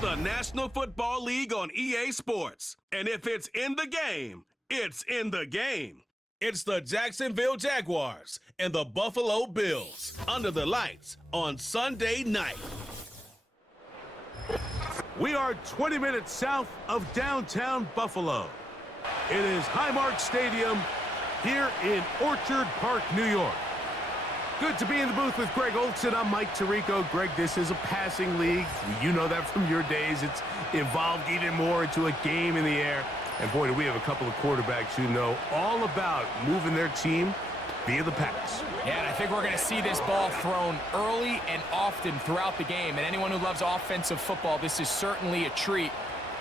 the National Football League on EA Sports. And if it's in the game, it's in the game. It's the Jacksonville Jaguars and the Buffalo Bills under the lights on Sunday night. We are 20 minutes south of downtown Buffalo. It is Highmark Stadium here in Orchard Park, New York. Good to be in the booth with Greg Olson. I'm Mike Tirico. Greg, this is a passing league. You know that from your days. It's evolved even more into a game in the air. And boy, do we have a couple of quarterbacks who know all about moving their team via the pass. Yeah, and I think we're going to see this ball thrown early and often throughout the game. And anyone who loves offensive football, this is certainly a treat.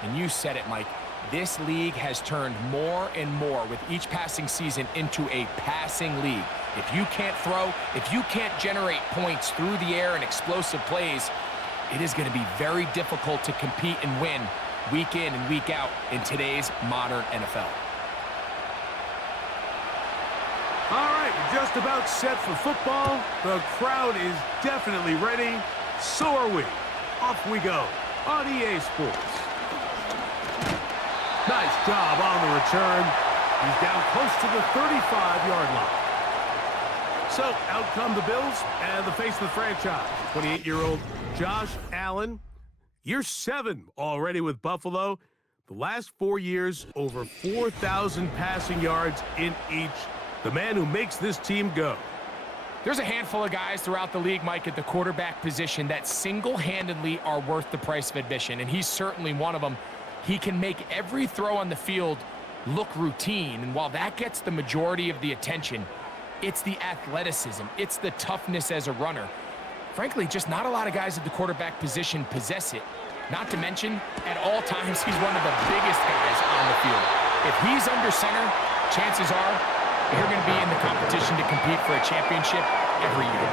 And you said it, Mike. This league has turned more and more with each passing season into a passing league. If you can't throw, if you can't generate points through the air and explosive plays, it is going to be very difficult to compete and win week in and week out in today's modern NFL. All right, we're just about set for football. The crowd is definitely ready. So are we. Off we go on EA Sports. Nice job on the return. He's down close to the 35-yard line. So, out come the Bills and the face of the franchise, 28-year-old Josh Allen. Year 7 already with Buffalo. The last 4 years, over 4,000 passing yards in each. The man who makes this team go. There's a handful of guys throughout the league, Mike, at the quarterback position that single-handedly are worth the price of admission, and he's certainly one of them. He can make every throw on the field look routine, and while that gets the majority of the attention, it's the athleticism, it's the toughness as a runner. Frankly, just not a lot of guys at the quarterback position possess it. Not to mention, at all times, he's one of the biggest guys on the field. If he's under center, chances are you're going to be in the competition to compete for a championship every year.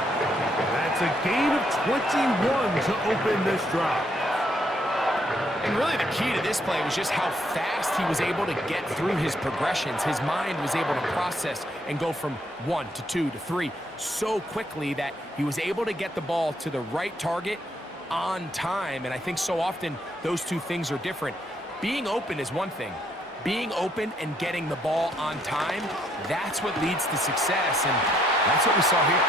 That's a gain of 21 to open this drive. And really the key to this play was just how fast he was able to get through his progressions. His mind was able to process and go from 1 to 2 to 3 so quickly that he was able to get the ball to the right target on time. And I think so often those two things are different. Being open is one thing. Being open and getting the ball on time, that's what leads to success. And that's what we saw here.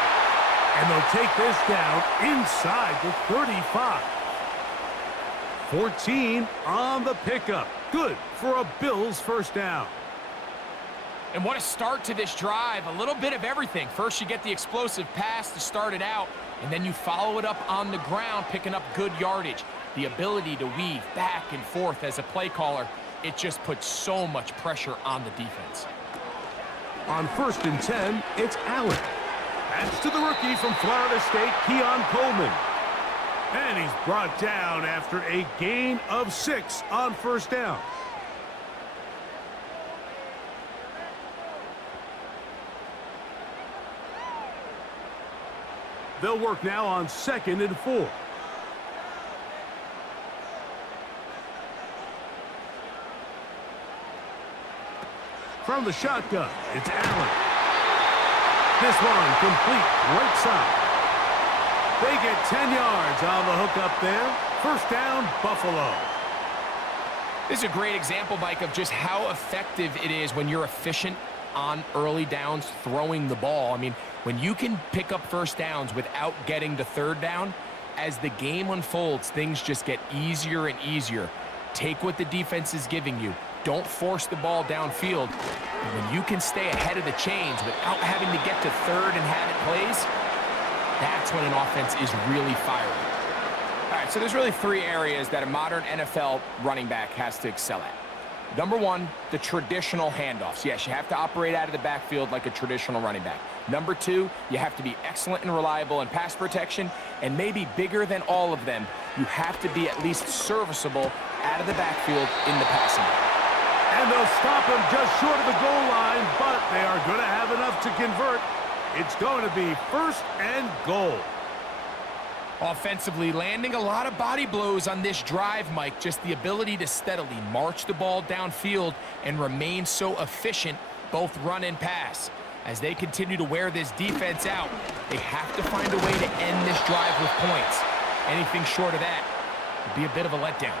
And they'll take this down inside the 35. 14 on the pickup. Good for a Bills first down. And what a start to this drive. A little bit of everything. First, you get the explosive pass to start it out, and then you follow it up on the ground, picking up good yardage. The ability to weave back and forth as a play caller, it just puts so much pressure on the defense. On 1st and 10, it's Allen. That's to the rookie from Florida State, Keon Coleman. And he's brought down after a gain of 6 on first down. They'll work now on 2nd and 4. From the shotgun, it's Allen. This one complete right side. They get 10 yards on the hook up there. First down, Buffalo. This is a great example, Mike, of just how effective it is when you're efficient on early downs throwing the ball. I mean, when you can pick up first downs without getting to third down, as the game unfolds, things just get easier and easier. Take what the defense is giving you. Don't force the ball downfield. And when you can stay ahead of the chains without having to get to third and have it plays, that's when an offense is really firing. All right, so there's really 3 areas that a modern NFL running back has to excel at. Number 1, the traditional handoffs. Yes, you have to operate out of the backfield like a traditional running back. Number 2, you have to be excellent and reliable in pass protection, and maybe bigger than all of them, you have to be at least serviceable out of the backfield in the passing game. And they'll stop him just short of the goal line, but they are going to have enough to convert. It's going to be 1st and goal. Offensively, landing a lot of body blows on this drive, Mike. Just the ability to steadily march the ball downfield and remain so efficient, both run and pass. As they continue to wear this defense out, they have to find a way to end this drive with points. Anything short of that, It'd be a bit of a letdown.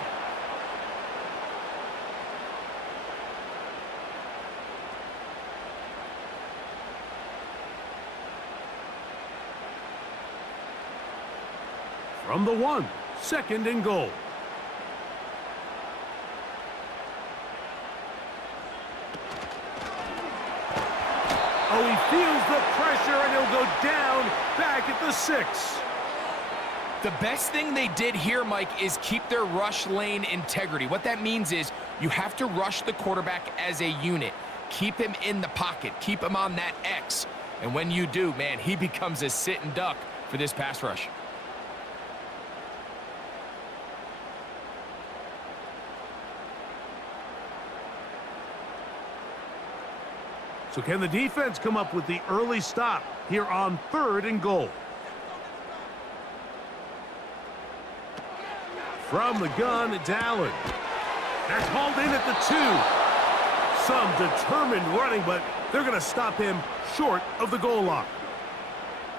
From the 1, 2nd and goal. Oh, he feels the pressure, and he'll go down back at the 6. The best thing they did here, Mike, is keep their rush lane integrity. What that means is you have to rush the quarterback as a unit. Keep him in the pocket. Keep him on that X. And when you do, man, he becomes a sitting duck for this pass rush. So can the defense come up with the early stop here on 3rd and goal? From the gun, it's Allen. That's hauled in at the 2. Some determined running, but they're going to stop him short of the goal line.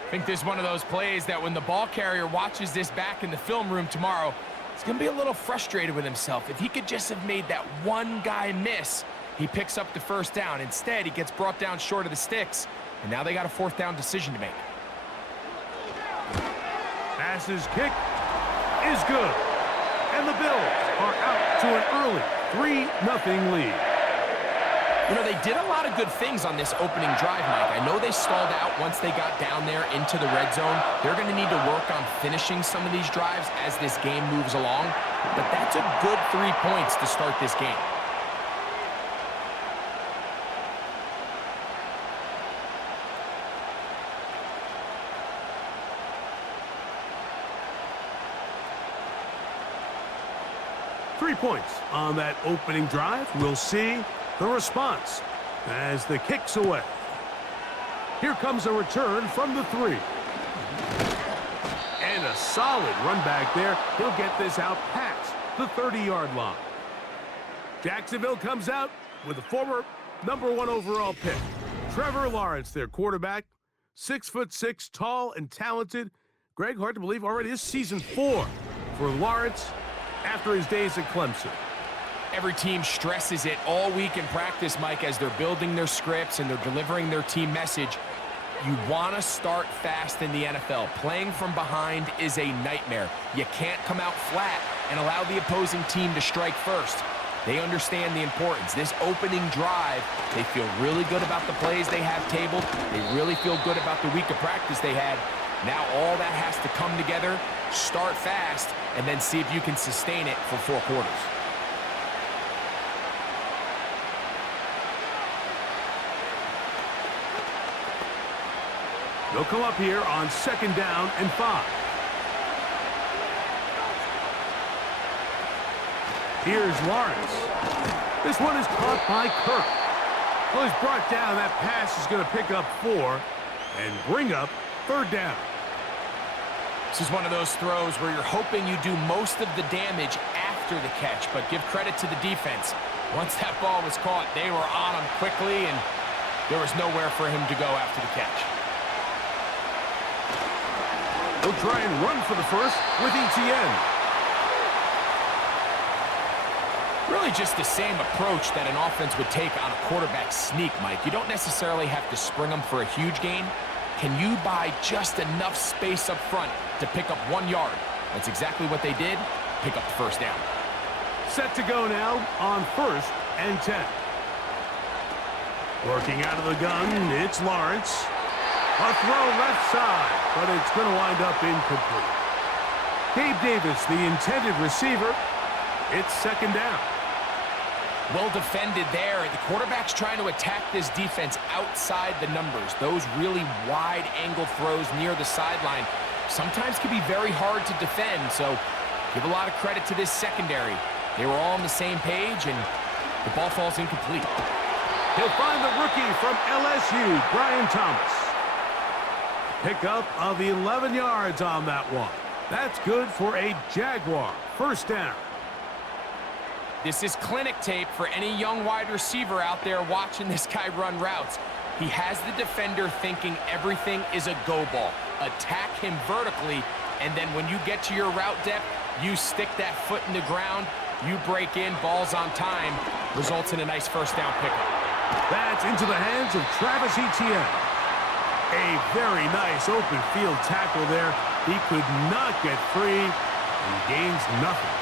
I think this is one of those plays that when the ball carrier watches this back in the film room tomorrow, he's going to be a little frustrated with himself. If he could just have made that one guy miss, he picks up the first down. Instead, he gets brought down short of the sticks, and now they got a 4th down decision to make. Passes kick is good. And the Bills are out to an early 3-0 lead. You know, they did a lot of good things on this opening drive, Mike. I know they stalled out once they got down there into the red zone. They're going to need to work on finishing some of these drives as this game moves along. But that's a good 3 points to start this game. Points on that opening drive. We'll see the response as the kick's away. Here comes a return from the 3. And a solid run back there. He'll get this out past the 30-yard line. Jacksonville comes out with the former #1 overall pick. Trevor Lawrence, their quarterback. 6'6", tall and talented. Greg, hard to believe, already is season 4 for Lawrence after his days at Clemson. Every team stresses it all week in practice, Mike, as they're building their scripts and they're delivering their team message. You want to start fast in the NFL. Playing from behind is a nightmare. You can't come out flat and allow the opposing team to strike first. They understand the importance. This opening drive, they feel really good about the plays they have tabled. They really feel good about the week of practice they had. Now all that has to come together, start fast, and then see if you can sustain it for 4 quarters. They'll come up here on 2nd down and 5. Here's Lawrence. This one is caught by Kirk. Well, he's brought down. That pass is going to pick up 4 and bring up 3rd down. This is one of those throws where you're hoping you do most of the damage after the catch, but give credit to the defense. Once that ball was caught, they were on him quickly, and there was nowhere for him to go after the catch. He'll try and run for the first with ETN. Really just the same approach that an offense would take on a quarterback sneak, Mike. You don't necessarily have to spring them for a huge gain. Can you buy just enough space up front to pick up 1 yard? That's exactly what they did. Pick up the first down. Set to go now on 1st and 10. Working out of the gun, it's Lawrence. A throw left side, but it's going to wind up incomplete. Gabe Davis, the intended receiver. It's 2nd down. Well defended there. The quarterback's trying to attack this defense outside the numbers. Those really wide angle throws near the sideline sometimes can be very hard to defend, so give a lot of credit to this secondary. They were all on the same page, and the ball falls incomplete. He'll find the rookie from LSU, Brian Thomas. Pickup of 11 yards on that one. That's good for a Jaguar 1st down. This is clinic tape for any young wide receiver out there watching this guy run routes. He has the defender thinking everything is a go ball. Attack him vertically, and then when you get to your route depth, You stick that foot in the ground, you break in, ball's on time, results in a nice first down pickup. That's into the hands of Travis Etienne. A very nice open field tackle there. He could not get free and gains nothing.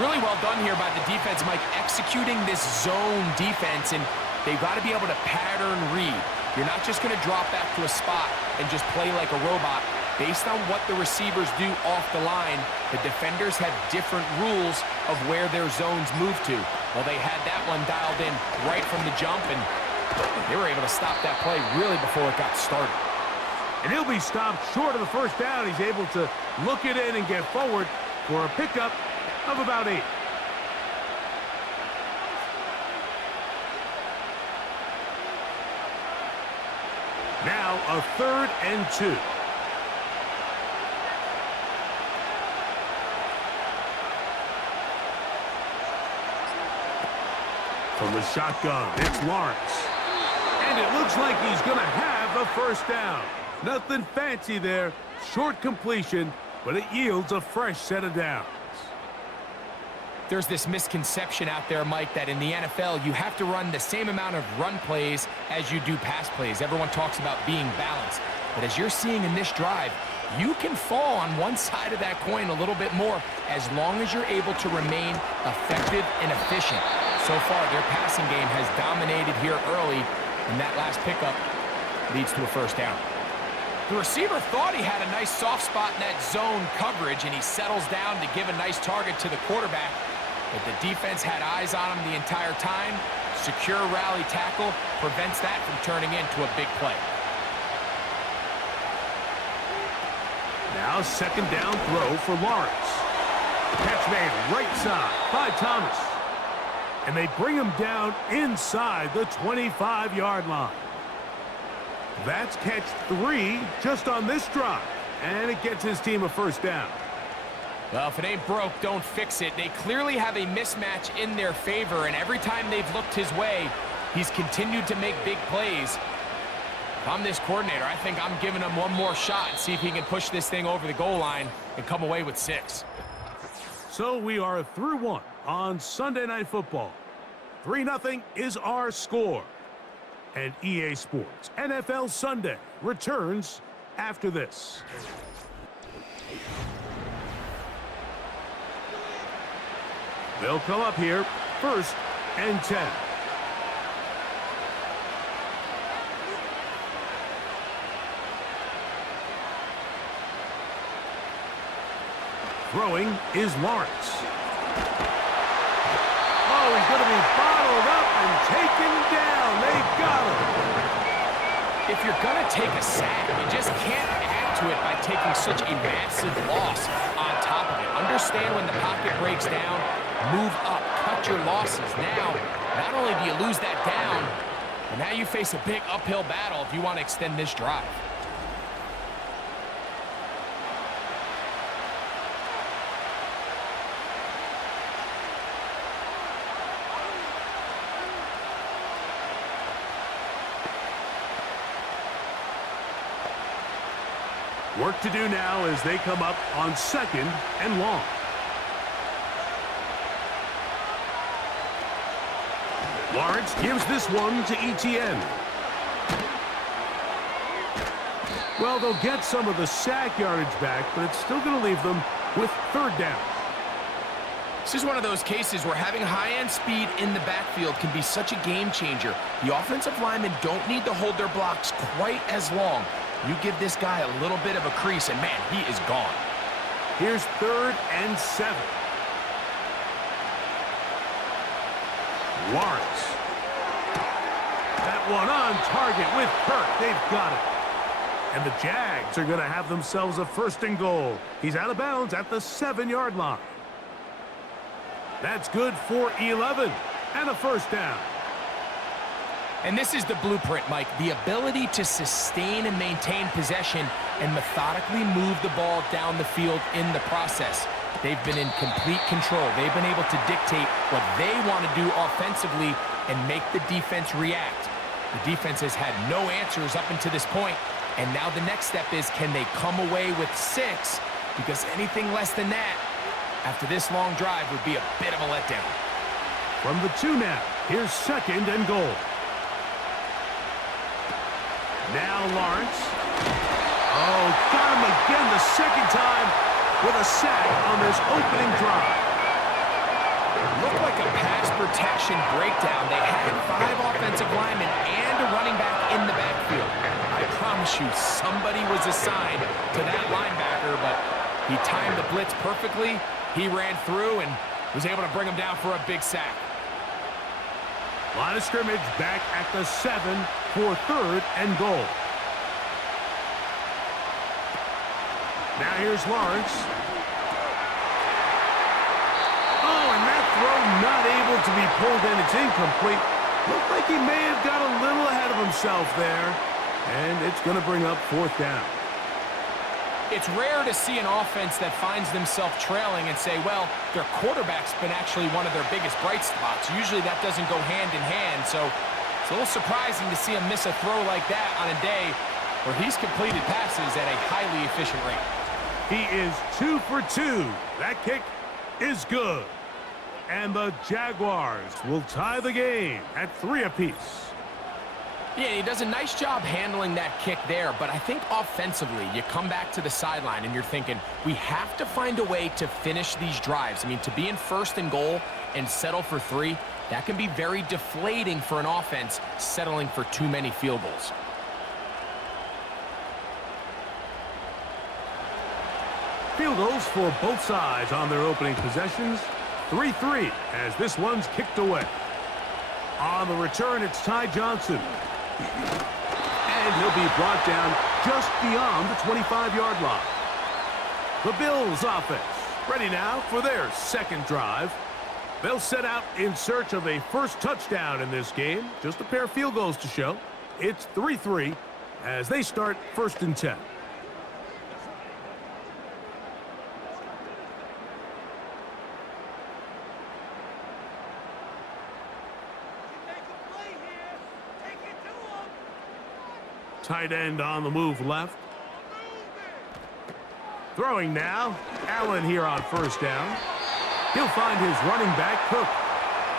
Really well done here by the defense, Mike, executing this zone defense, and they've got to be able to pattern read. You're not just going to drop back to a spot and just play like a robot. Based on what the receivers do off the line, the defenders have different rules of where their zones move to. Well, they had that one dialed in right from the jump, and they were able to stop that play really before it got started. And he'll be stopped short of the first down. He's able to look it in and get forward for a pickup of about 8. Now a 3rd and 2. From the shotgun, it's Lawrence. And it looks like he's going to have the first down. Nothing fancy there. Short completion, but it yields a fresh set of downs. There's this misconception out there, Mike, that in the NFL, you have to run the same amount of run plays as you do pass plays. Everyone talks about being balanced. But as you're seeing in this drive, you can fall on one side of that coin a little bit more as long as you're able to remain effective and efficient. So far, their passing game has dominated here early, and that last pickup leads to a first down. The receiver thought he had a nice soft spot in that zone coverage, and he settles down to give a nice target to the quarterback. But the defense had eyes on him the entire time. Secure rally tackle prevents that from turning into a big play. Now 2nd down throw for Lawrence. Catch made right side by Thomas. And they bring him down inside the 25-yard line. That's catch 3 just on this drive. And it gets his team a first down. Well, if it ain't broke, don't fix it. They clearly have a mismatch in their favor, and every time they've looked his way, he's continued to make big plays. If I'm this coordinator, I think I'm giving him one more shot and see if he can push this thing over the goal line and come away with 6. So we are through 1 on Sunday Night Football. 3-0 is our score. And EA Sports NFL Sunday returns after this. They'll come up here, 1st and 10. Throwing is Lawrence. Oh, he's going to be bottled up and taken down. They got him. If you're going to take a sack, you just can't add to it by taking such a massive loss on top of it. Understand when the pocket breaks down, move up, cut your losses. Now, not only do you lose that down, but now you face a big uphill battle if you want to extend this drive. Work to do now as they come up on 2nd and long. Lawrence gives this one to Etienne. Well, they'll get some of the sack yardage back, but it's still going to leave them with 3rd down. This is one of those cases where having high-end speed in the backfield can be such a game changer. The offensive linemen don't need to hold their blocks quite as long. You give this guy a little bit of a crease, and man, he is gone. Here's 3rd and 7. Lawrence. That one on target with Kirk. They've got it. And the Jags are going to have themselves a 1st and goal. He's out of bounds at the 7-yard line. That's good for 11 and a first down. And this is the blueprint, Mike. The ability to sustain and maintain possession and methodically move the ball down the field in the process. They've been in complete control. They've been able to dictate what they want to do offensively and make the defense react. The defense has had no answers up until this point, and now the next step is, can they come away with 6? Because anything less than that after this long drive would be a bit of a letdown. From the 2 now, here's 2nd and goal. Now Lawrence. Oh, got him again the 2nd time with a sack on this opening drive. Looked like a pass protection breakdown. They had 5 offensive linemen and a running back in the backfield. I promise you, somebody was assigned to that linebacker, but he timed the blitz perfectly. He ran through and was able to bring him down for a big sack. Line of scrimmage back at the 7 for 3rd and goal. Now here's Lawrence. Oh, and that throw not able to be pulled in. It's incomplete. Looked like he may have got a little ahead of himself there. And it's going to bring up 4th down. It's rare to see an offense that finds themselves trailing and say, well, their quarterback's been actually one of their biggest bright spots. Usually that doesn't go hand in hand, so it's a little surprising to see him miss a throw like that on a day where he's completed passes at a highly efficient rate. He is 2 for 2. That kick is good. And the Jaguars will tie the game at 3 apiece. Yeah, he does a nice job handling that kick there, but I think offensively, you come back to the sideline and you're thinking, we have to find a way to finish these drives. I mean, to be in 1st and goal and settle for 3, that can be very deflating for an offense settling for too many field goals. Field goals for both sides on their opening possessions. 3-3 as this one's kicked away. On the return, it's Ty Johnson. And he'll be brought down just beyond the 25-yard line. The Bills offense ready now for their 2nd drive. They'll set out in search of a first touchdown in this game. Just a pair of field goals to show. It's 3-3 as they start 1st and 10. Tight end on the move left. Throwing now. Allen here on 1st down. He'll find his running back, Cook.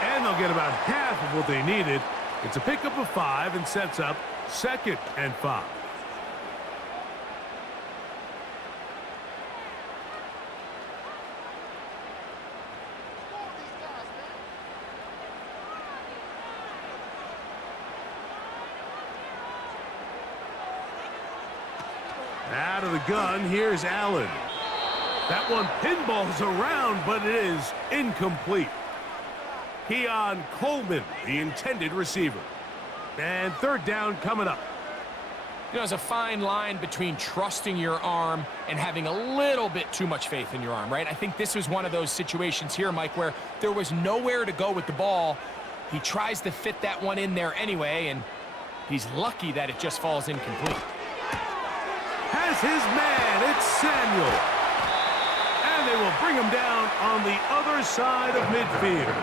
And they'll get about half of what they needed. It's a pickup of 5 and sets up 2nd and 5. Out of the gun, here's Allen. That one pinballs around, but it is incomplete. Keon Coleman, the intended receiver. And 3rd down coming up. You know, there's a fine line between trusting your arm and having a little bit too much faith in your arm, right? I think this was one of those situations here, Mike, where there was nowhere to go with the ball. He tries to fit that one in there anyway, and he's lucky that it just falls incomplete. Has his man, it's Samuel. And they will bring him down on the other side of midfield.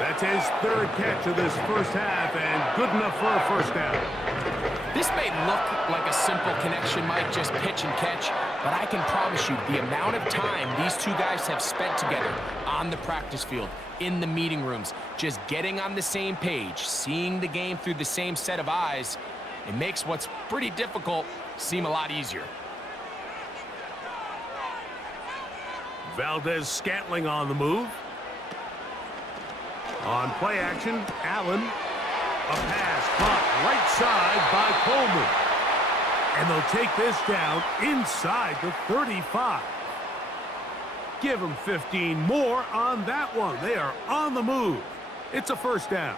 That's his 3rd catch of this 1st half, and good enough for a 1st down. This may look like a simple connection, Mike, just pitch and catch, but I can promise you the amount of time these two guys have spent together on the practice field, in the meeting rooms, just getting on the same page, seeing the game through the same set of eyes, it makes what's pretty difficult seem a lot easier. Valdez-Scantling on the move. On play action, Allen. A pass caught right side by Coleman. And they'll take this down inside the 35. Give them 15 more on that one. They are on the move. It's a 1st down.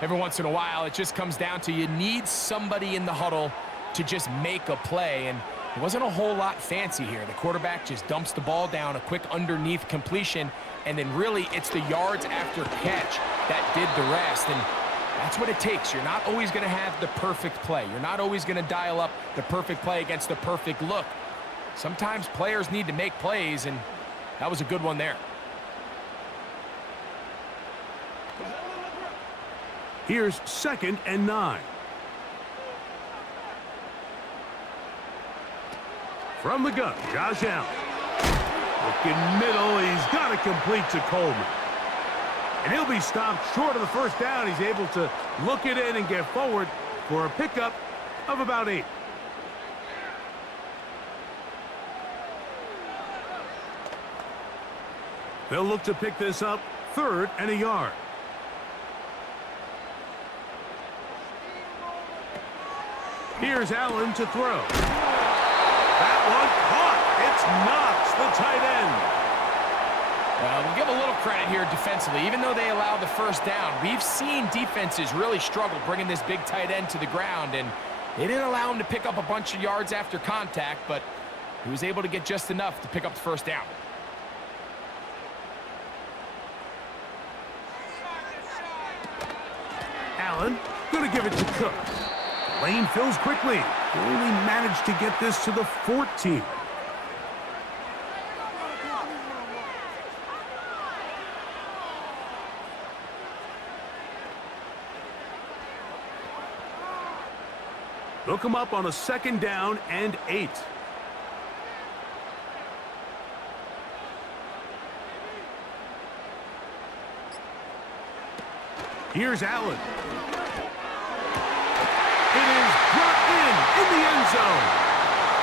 Every once in a while, it just comes down to you need somebody in the huddle to just make a play, and it wasn't a whole lot fancy here. The quarterback just dumps the ball down, a quick underneath completion, and then really it's the yards after catch that did the rest, and that's what it takes. You're not always going to have the perfect play. You're not always going to dial up the perfect play against the perfect look. Sometimes players need to make plays, and that was a good one there. Here's 2nd and 9. From the gun, Josh Allen. Looking middle, he's got it complete to Coleman. And he'll be stopped short of the first down. He's able to look it in and get forward for a pickup of about 8. They'll look to pick this up 3rd and a yard. Here's Allen to throw. That one caught. It's Knox, the tight end. Well, we'll give a little credit here defensively. Even though they allowed the first down, we've seen defenses really struggle bringing this big tight end to the ground, and they didn't allow him to pick up a bunch of yards after contact, but he was able to get just enough to pick up the first down. Allen going to give it to Cook. Lane fills quickly. They only managed to get this to the 14. They'll come up on a 2nd down and 8. Here's Allen. It is brought in the end zone.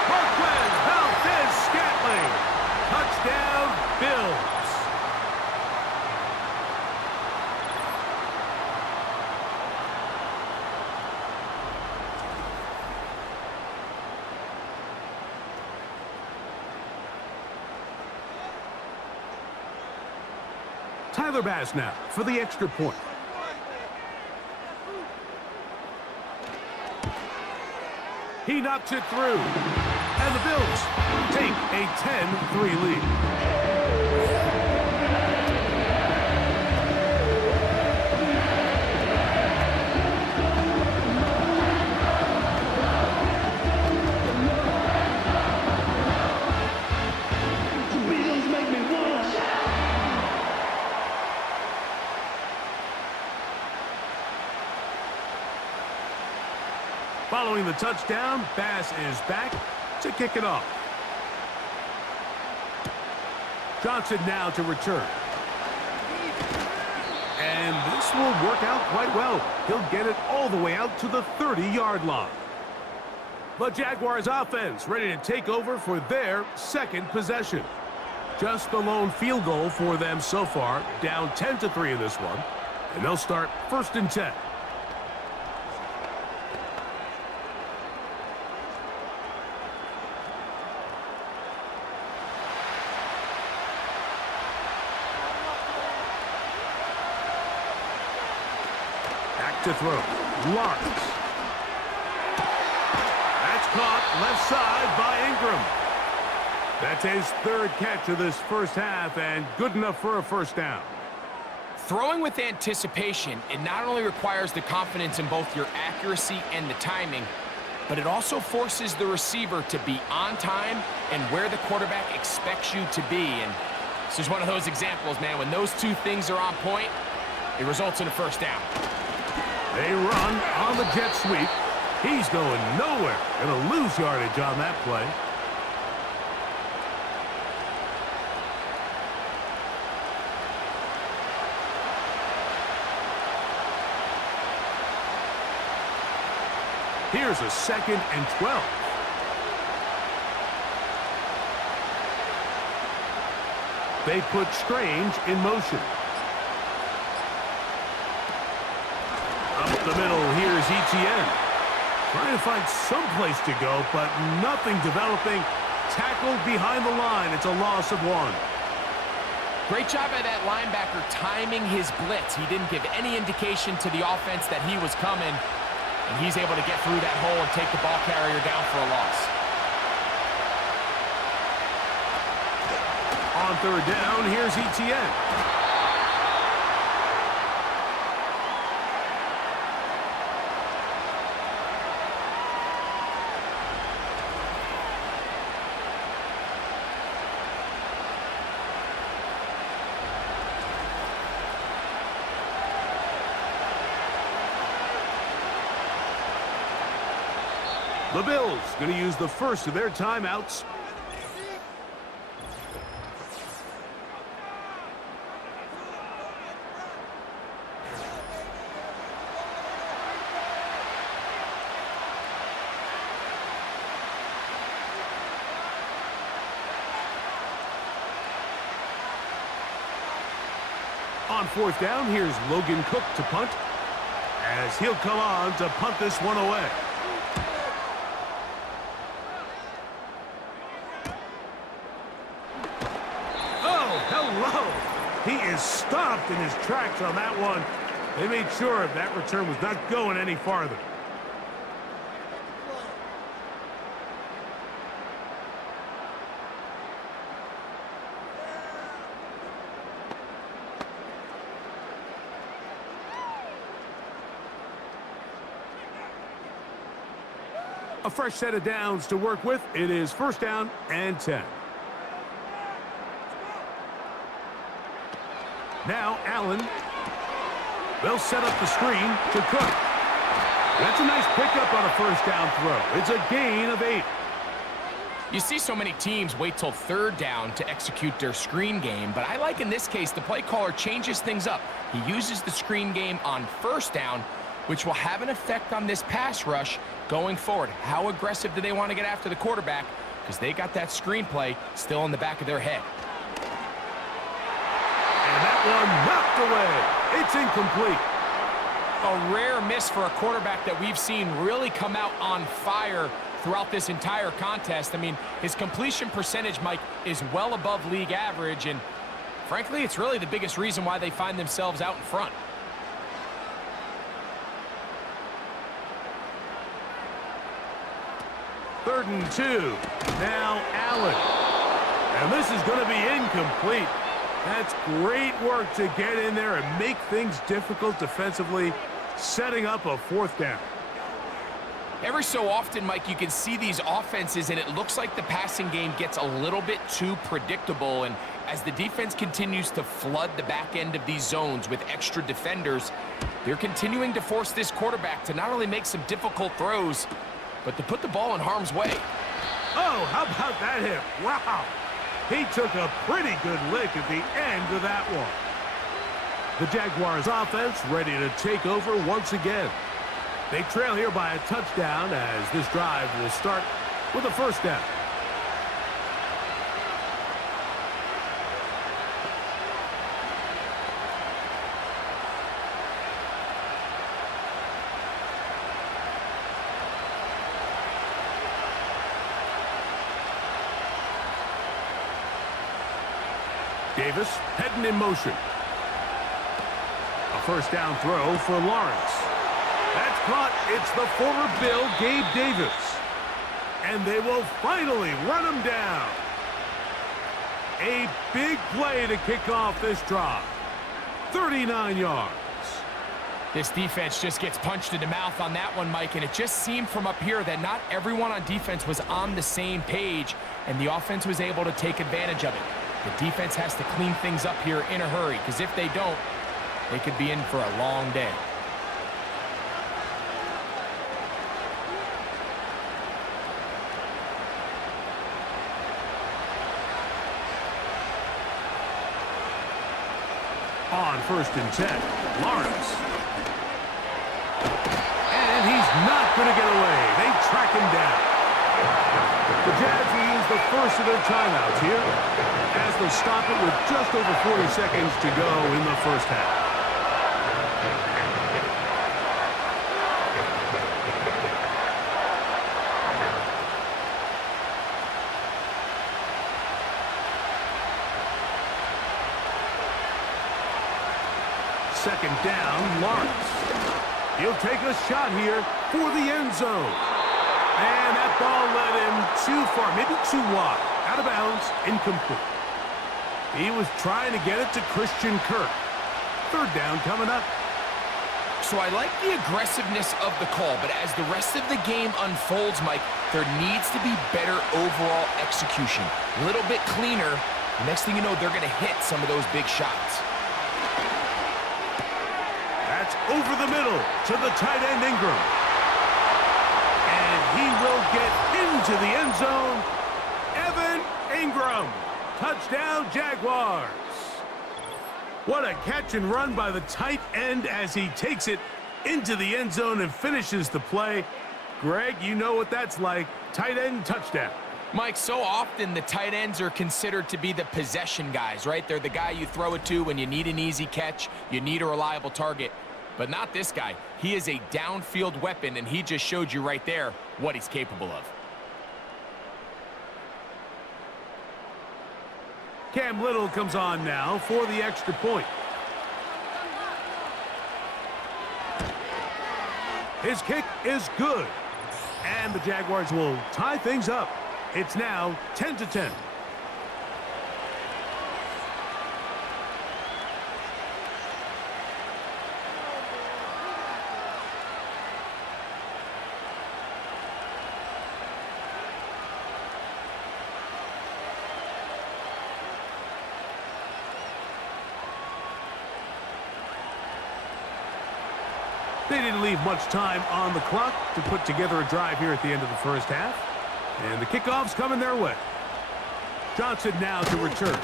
Marquez Valdez-Scantling. Touchdown, Bills. Tyler Bass now for the extra point. He knocks it through. And the Bills take a 10-3 lead. Following the touchdown, Bass is back to kick it off. Johnson now to return. And this will work out quite well. He'll get it all the way out to the 30-yard line. The Jaguars offense ready to take over for their 2nd possession. Just the lone field goal for them so far, down 10-3 in this one. And they'll start 1st and 10. To throw. Lawrence. That's caught left side by Ingram. That's his 3rd catch of this first half and good enough for a first down. Throwing with anticipation, it not only requires the confidence in both your accuracy and the timing, but it also forces the receiver to be on time and where the quarterback expects you to be. And this is one of those examples, man. When those two things are on point, it results in a first down. They run on the jet sweep. He's going nowhere. Going to lose yardage on that play. Here's a 2nd and 12. They put Strange in motion. Up the middle, here's Etienne. Trying to find some place to go, but nothing developing. Tackled behind the line. It's a loss of 1. Great job by that linebacker timing his blitz. He didn't give any indication to the offense that he was coming, and he's able to get through that hole and take the ball carrier down for a loss. On 3rd down, here's Etienne. The Bills going to use the first of their timeouts. On fourth down, here's Logan Cook to punt, as he'll come on to punt this one away. Oh, hello! He is stopped in his tracks on that one. They made sure that return was not going any farther. A fresh set of downs to work with. It is first down and 10. Now Allen. They'll set up the screen to Cook. That's a nice pickup on a first down throw. It's a gain of 8. You see so many teams wait till third down to execute their screen game, but I like in this case the play caller changes things up. He uses the screen game on first down, which will have an effect on this pass rush going forward. How aggressive do they want to get after the quarterback? Because they got that screenplay still in the back of their head. And that one knocked away. It's incomplete. A rare miss for a quarterback that we've seen really come out on fire throughout this entire contest. I mean, his completion percentage, Mike, is well above league average, and frankly, it's really the biggest reason why they find themselves out in front. Third and 2. Now Allen. And this is going to be incomplete. That's great work to get in there and make things difficult defensively, setting up a fourth down. Every so often, Mike, you can see these offenses, and it looks like the passing game gets a little bit too predictable. And as the defense continues to flood the back end of these zones with extra defenders, they're continuing to force this quarterback to not only make some difficult throws, but to put the ball in harm's way. Oh, how about that hit? Wow. He took a pretty good lick at the end of that one. The Jaguars offense ready to take over once again. They trail here by a touchdown as this drive will start with a first down. Davis heading in motion. A first down throw for Lawrence. That's caught. It's the former Bill, Gabe Davis. And they will finally run him down. A big play to kick off this drive. 39 yards. This defense just gets punched in the mouth on that one, Mike, and it just seemed from up here that not everyone on defense was on the same page, and the offense was able to take advantage of it. The defense has to clean things up here in a hurry, because if they don't, they could be in for a long day. On first and 10, Lawrence. And he's not going to get away. They track him down. The Jags will use the first of their timeouts here as they'll stop it with just over 40 seconds to go in the first half. Second down, Lawrence. He'll take a shot here for the end zone. And that ball led him too far, maybe too wide. Out of bounds, incomplete. He was trying to get it to Christian Kirk. Third down coming up. So I like the aggressiveness of the call, but as the rest of the game unfolds, Mike, there needs to be better overall execution. A little bit cleaner. The next thing you know, they're going to hit some of those big shots. That's over the middle to the tight end Ingram. And he will get into the end zone. Evan Ingram. Touchdown, Jaguars. What a catch and run by the tight end as he takes it into the end zone and finishes the play. Greg, you know what that's like. Tight end touchdown. Mike, so often the tight ends are considered to be the possession guys, right? They're the guy you throw it to when you need an easy catch, you need a reliable target. But not this guy. He is a downfield weapon, and he just showed you right there what he's capable of. Cam Little comes on now for the extra point. His kick is good. And the Jaguars will tie things up. It's now 10-10. They didn't leave much time on the clock to put together a drive here at the end of the first half. And the kickoff's coming their way. Johnson now to return.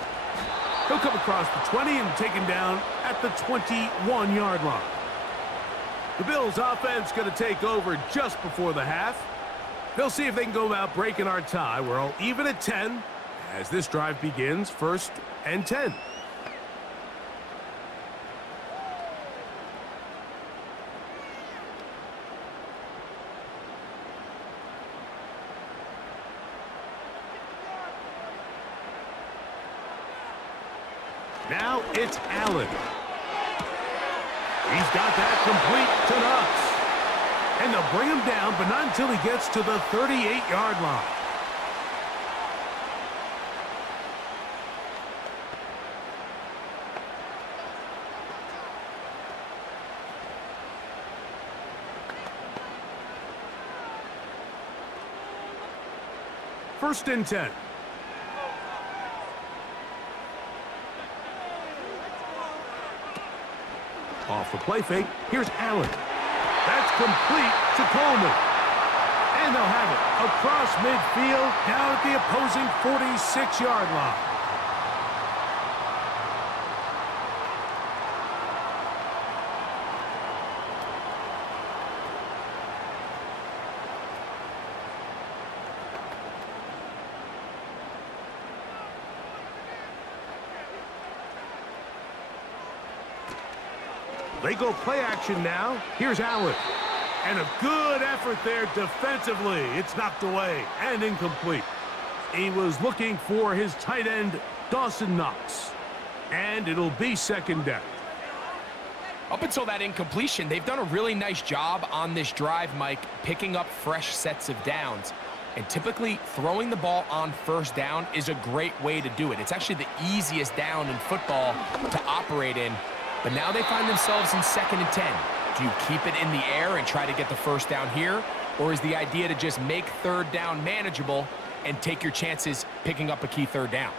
He'll come across the 20 and taken down at the 21-yard line. The Bills' offense going to take over just before the half. They'll see if they can go about breaking our tie. We're all even at 10 as this drive begins, 1st and 10. Now it's Allen. He's got that complete to Knox. And they'll bring him down, but not until he gets to the 38-yard line. First and 10. Off the play fake, here's Allen. That's complete to Coleman. And they'll have it across midfield, down at the opposing 46-yard line. They go play action now. Here's Allen. And a good effort there defensively. It's knocked away and incomplete. He was looking for his tight end, Dawson Knox. And it'll be second down. Up until that incompletion, they've done a really nice job on this drive, Mike, picking up fresh sets of downs. And typically, throwing the ball on first down is a great way to do it. It's actually the easiest down in football to operate in. But now they find themselves in 2nd and 10. Do you keep it in the air and try to get the first down here? Or is the idea to just make 3rd down manageable and take your chances picking up a key 3rd down?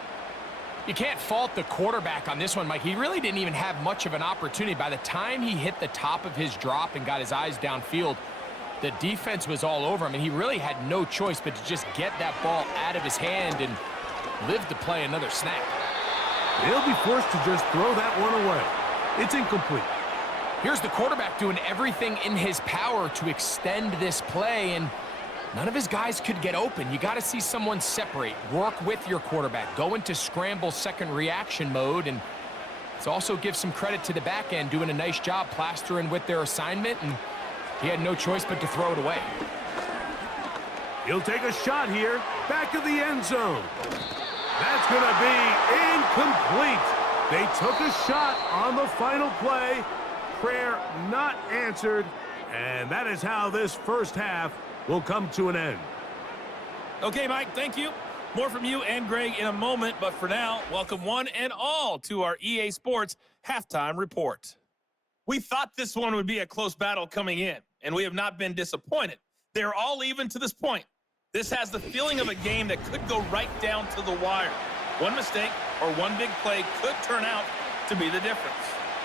You can't fault the quarterback on this one, Mike. He really didn't even have much of an opportunity. By the time he hit the top of his drop and got his eyes downfield, the defense was all over him, and he really had no choice but to just get that ball out of his hand and live to play another snap. They'll be forced to just throw that one away. It's incomplete. Here's the quarterback doing everything in his power to extend this play, and none of his guys could get open. You got to see someone separate, work with your quarterback, go into scramble second reaction mode, and let's also give some credit to the back end doing a nice job plastering with their assignment, and he had no choice but to throw it away. He'll take a shot here, back of the end zone. That's going to be incomplete. They took a shot on the final play. Prayer not answered. And that is how this first half will come to an end. Okay, Mike, thank you. More from you and Greg in a moment. But for now, welcome one and all to our EA Sports Halftime Report. We thought this one would be a close battle coming in, and we have not been disappointed. They're all even to this point. This has the feeling of a game that could go right down to the wire. One mistake or one big play could turn out to be the difference.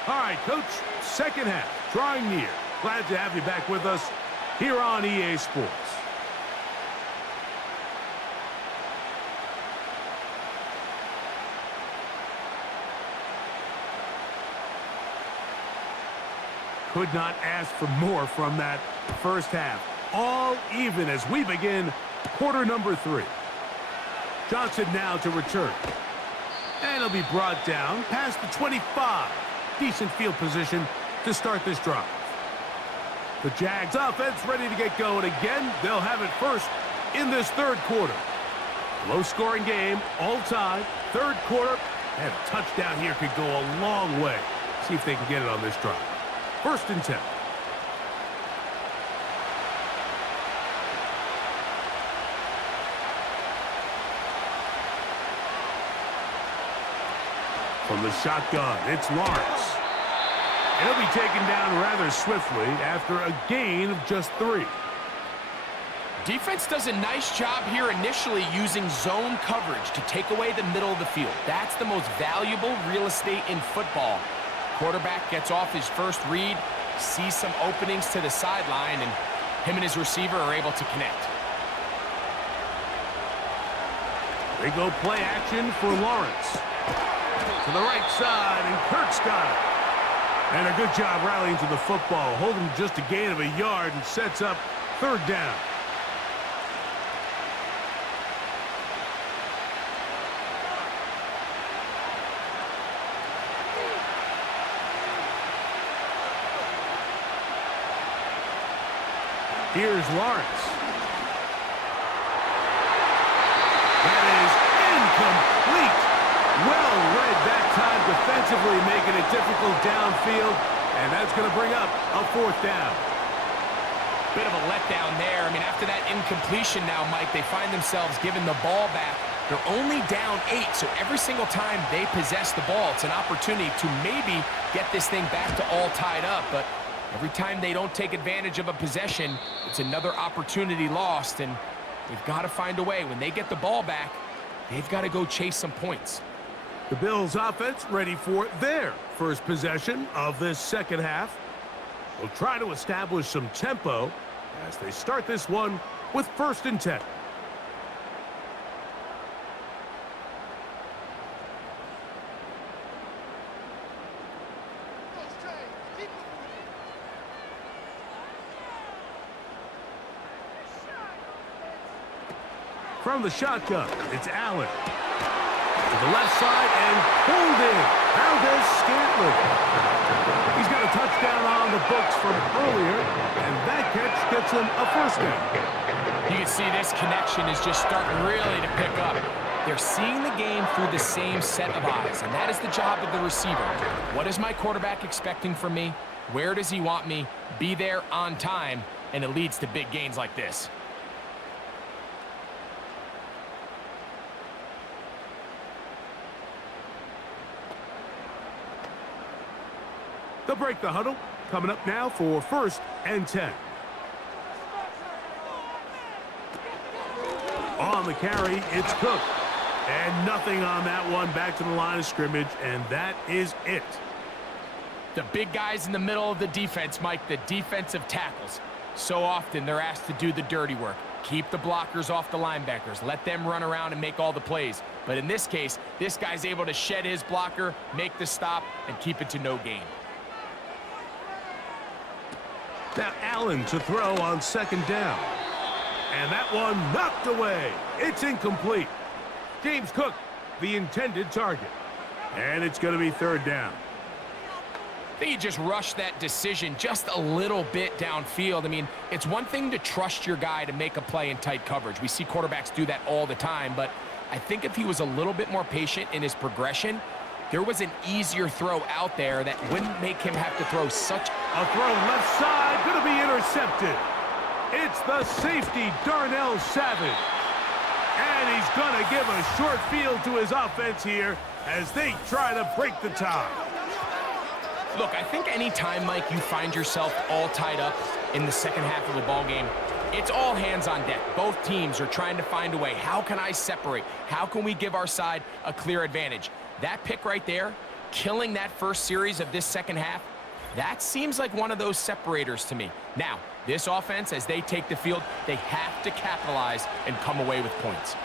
All right, Coach, second half, drawing near. Glad to have you back with us here on EA Sports. Could not ask for more from that first half. All even as we begin quarter number 3. Johnson now to return. And he'll be brought down past the 25. Decent field position to start this drive. The Jags offense ready to get going again. They'll have it first in this third quarter. Low-scoring game, all time, third quarter, and a touchdown here could go a long way. See if they can get it on this drive. 1st and 10. From the shotgun, it's Lawrence. And he'll be taken down rather swiftly after a gain of just 3. Defense does a nice job here initially using zone coverage to take away the middle of the field. That's the most valuable real estate in football. Quarterback gets off his first read, sees some openings to the sideline, and him and his receiver are able to connect. They go play action for Lawrence. To the right side, and Kirk's got it. And a good job rallying to the football, holding just a gain of a yard and sets up 3rd down. Here's Lawrence. That is incomplete. Well read that time defensively, making it difficult downfield, and that's going to bring up a 4th down. Bit of a letdown there. I mean, after that incompletion now, Mike, they find themselves giving the ball back. They're only down 8, so every single time they possess the ball, it's an opportunity to maybe get this thing back to all tied up, but every time they don't take advantage of a possession, it's another opportunity lost, and they've got to find a way. When they get the ball back, they've got to go chase some points. The Bills offense ready for their first possession of this second half. They'll try to establish some tempo as they start this one with 1st and 10. From the shotgun, it's Allen. To the left side and pulled in. Valdez-Scantling. He's got a touchdown on the books from earlier, and that catch gets him a 1st down. You can see this connection is just starting really to pick up. They're seeing the game through the same set of eyes, and that is the job of the receiver. What is my quarterback expecting from me? Where does he want me? Be there on time, and it leads to big gains like this. They'll break the huddle. Coming up now for 1st and 10. On the carry, it's Cook. And nothing on that one. Back to the line of scrimmage, and that is it. The big guys in the middle of the defense, Mike, the defensive tackles. So often they're asked to do the dirty work. Keep the blockers off the linebackers. Let them run around and make all the plays. But in this case, this guy's able to shed his blocker, make the stop, and keep it to no gain. Now Allen to throw on 2nd down. And that one knocked away. It's incomplete. James Cook, the intended target. And it's going to be 3rd down. I think he just rushed that decision just a little bit downfield. I mean, it's one thing to trust your guy to make a play in tight coverage. We see quarterbacks do that all the time, but I think if he was a little bit more patient in his progression, there was an easier throw out there that wouldn't make him have to throw such a throw left side, going to be intercepted. It's the safety, Darnell Savage. And he's going to give a short field to his offense here as they try to break the tie. Look, I think any time, Mike, you find yourself all tied up in the second half of a ball game, it's all hands on deck. Both teams are trying to find a way. How can I separate? How can we give our side a clear advantage? That pick right there, killing that first series of this second half, that seems like one of those separators to me. Now, this offense, as they take the field, they have to capitalize and come away with points.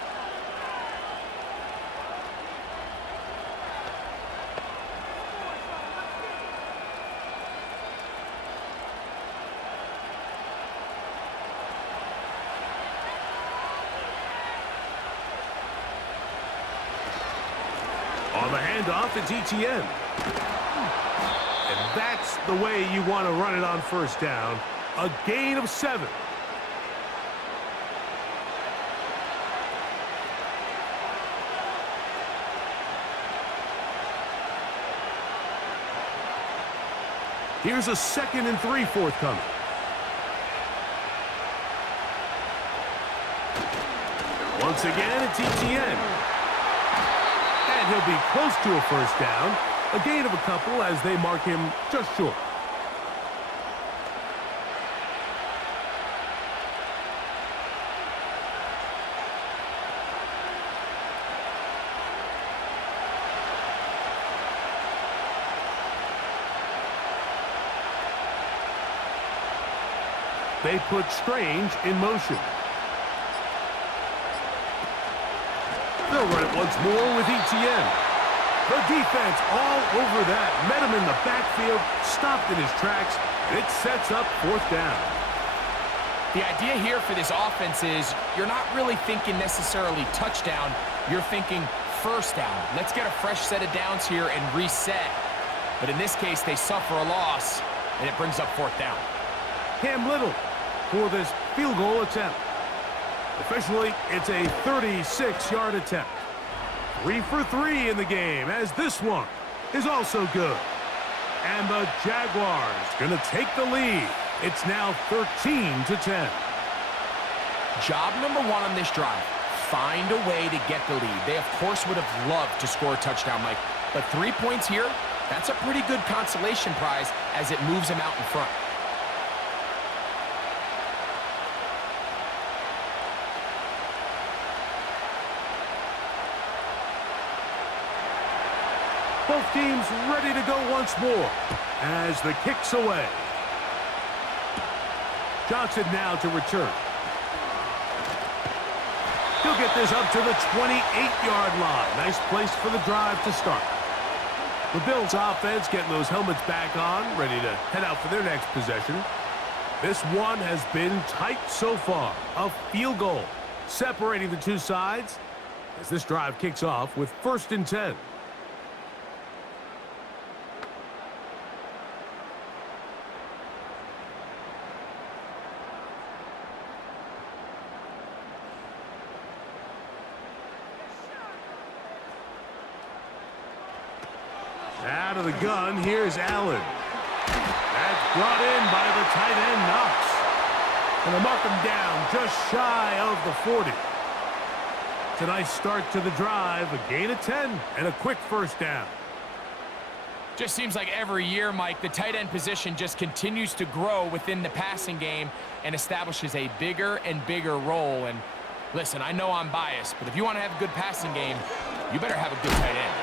the handoff, it's ETN. And that's the way you want to run it on first down. A gain of 7. Here's a 2nd and 3 forthcoming. Once again, it's ETN. And he'll be close to a first down. A gain of a couple as they mark him just short. They put Strange in motion. They'll run it once more with ETN. The defense all over that. Met him in the backfield, stopped in his tracks, and it sets up 4th down. The idea here for this offense is you're not really thinking necessarily touchdown. You're thinking first down. Let's get a fresh set of downs here and reset. But in this case, they suffer a loss, and it brings up 4th down. Cam Little for this field goal attempt. Officially, it's a 36-yard attempt. 3 for 3 in the game, as this one is also good. And the Jaguars going to take the lead. It's now 13-10. Job number 1 on this drive, find a way to get the lead. They, of course, would have loved to score a touchdown, Mike. But 3 points here, that's a pretty good consolation prize as it moves them out in front. Both teams ready to go once more as the kick's away. Johnson now to return. He'll get this up to the 28-yard line. Nice place for the drive to start. The Bills offense getting those helmets back on, ready to head out for their next possession. This one has been tight so far. A field goal separating the two sides as this drive kicks off with 1st and 10. Out of the gun, here's Allen. That's brought in by the tight end, Knox. And they mark him down just shy of the 40. It's a nice start to the drive, a gain of 10, and a quick first down. Just seems like every year, Mike, the tight end position just continues to grow within the passing game and establishes a bigger and bigger role. And listen, I know I'm biased, but if you want to have a good passing game, you better have a good tight end.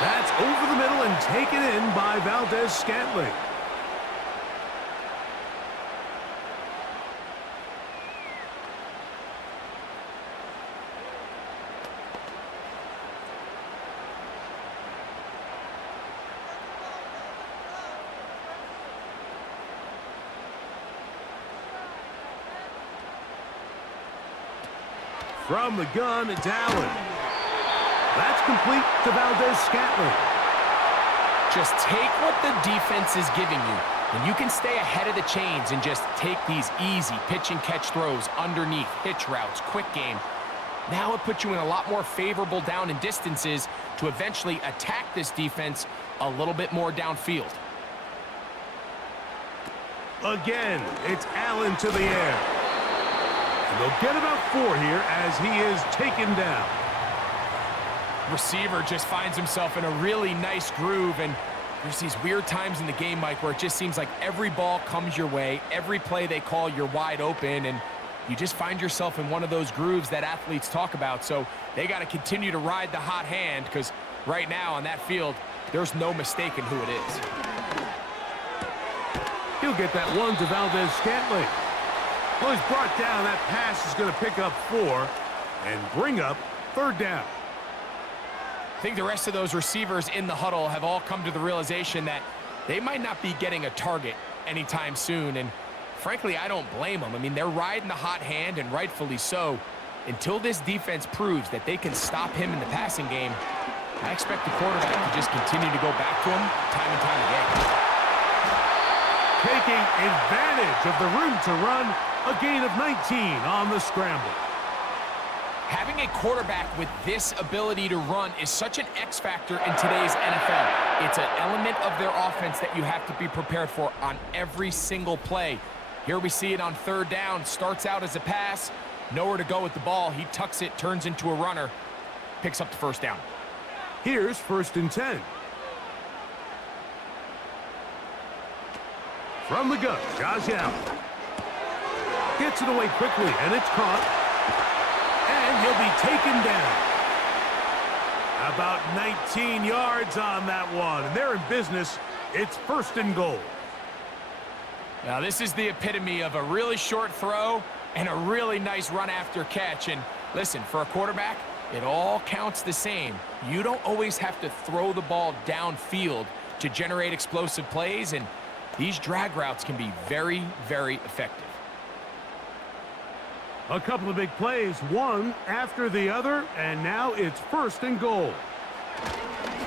That's over the middle and taken in by Valdez-Scantling. From the gun, it's Allen. That's complete to Valdez-Scantling. Just take what the defense is giving you. When you can stay ahead of the chains and just take these easy pitch and catch throws underneath, hitch routes, quick game, now it puts you in a lot more favorable down and distances to eventually attack this defense a little bit more downfield. Again, it's Allen to the air. And they'll get about 4 here as he is taken down. Receiver just finds himself in a really nice groove, and there's these weird times in the game, Mike, where it just seems like every ball comes your way, every play they call, you're wide open, and you just find yourself in one of those grooves that athletes talk about. So they got to continue to ride the hot hand, because right now on that field, there's no mistaking who it is. He'll get that one to Valdez-Scantling. Well, he's brought down. That pass is going to pick up 4 and bring up 3rd down. I think the rest of those receivers in the huddle have all come to the realization that they might not be getting a target anytime soon, and frankly, I don't blame them. I mean, they're riding the hot hand, and rightfully so. Until this defense proves that they can stop him in the passing game, I expect the quarterback to just continue to go back to him time and time again. Taking advantage of the room to run, a gain of 19 on the scramble. Having a quarterback with this ability to run is such an X factor in today's NFL. It's an element of their offense that you have to be prepared for on every single play. Here we see it on third down. Starts out as a pass, nowhere to go with the ball. He tucks it, turns into a runner, picks up the first down. Here's 1st and 10. From the gun, Josh Allen. Gets it away quickly, and it's caught. And he'll be taken down. About 19 yards on that one. And they're in business. It's 1st and goal. Now, this is the epitome of a really short throw and a really nice run after catch. And listen, for a quarterback, it all counts the same. You don't always have to throw the ball downfield to generate explosive plays, and these drag routes can be very, very effective. A couple of big plays, one after the other, and now it's 1st and goal.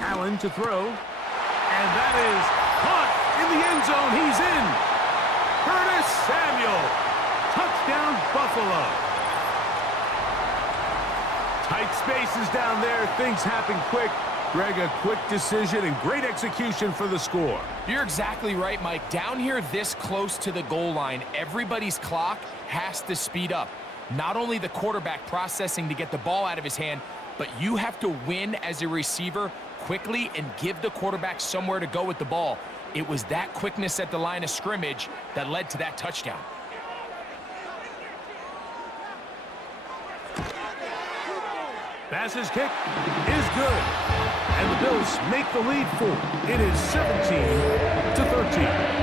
Allen to throw, and that is caught in the end zone. He's in. Curtis Samuel, touchdown Buffalo. Tight spaces down there, things happen quick. Greg, a quick decision and great execution for the score. You're exactly right, Mike. Down here this close to the goal line, everybody's clock has to speed up. Not only the quarterback processing to get the ball out of his hand, but you have to win as a receiver quickly and give the quarterback somewhere to go with the ball. It was that quickness at the line of scrimmage that led to that touchdown. Pass's kick is good. And the Bills make the lead 4. It is 17-13.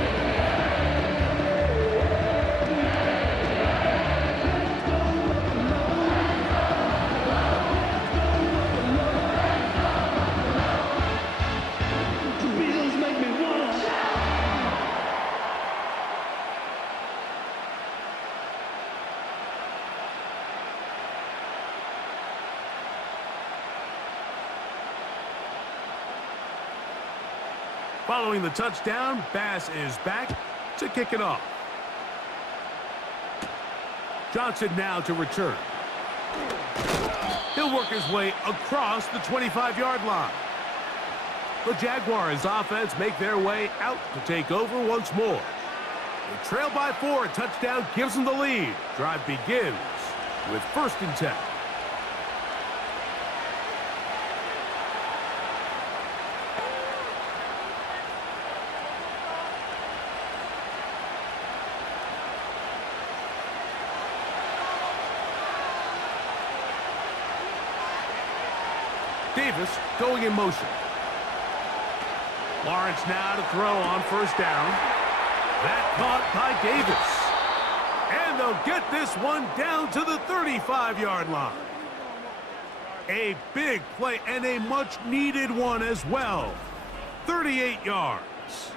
Following the touchdown, Bass is back to kick it off. Johnson now to return. He'll work his way across the 25-yard line. The Jaguars offense make their way out to take over once more. They trail by 4. A touchdown gives them the lead. Drive begins with 1st and 10. Davis going in motion. Lawrence now to throw on 1st down. That caught by Davis. And they'll get this one down to the 35-yard line. A big play and a much-needed one as well. 38 yards.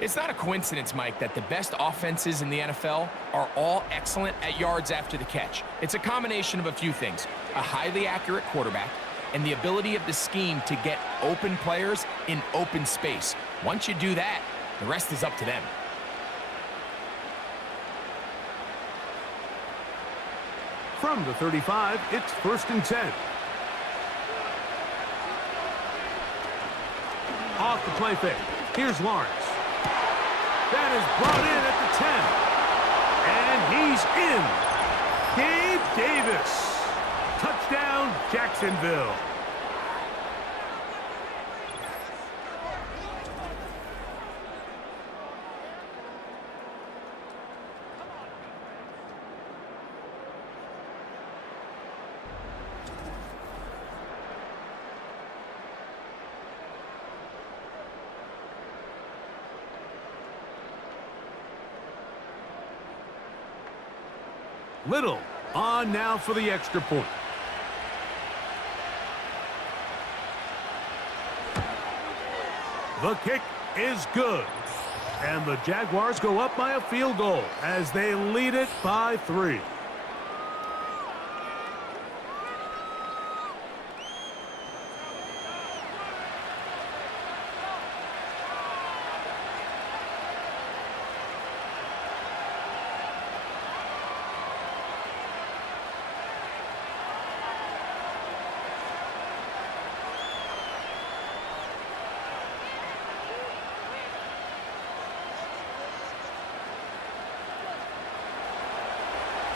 It's not a coincidence, Mike, that the best offenses in the NFL are all excellent at yards after the catch. It's a combination of a few things. A highly accurate quarterback, and the ability of the scheme to get open players in open space. Once you do that, the rest is up to them. From the 35, it's 1st and 10. Off the play fake. Here's Lawrence. That is brought in at the 10. And he's in. Gabe Davis. Touchdown, Jacksonville. Little on now for the extra point. The kick is good. And the Jaguars go up by a field goal as they lead it by 3.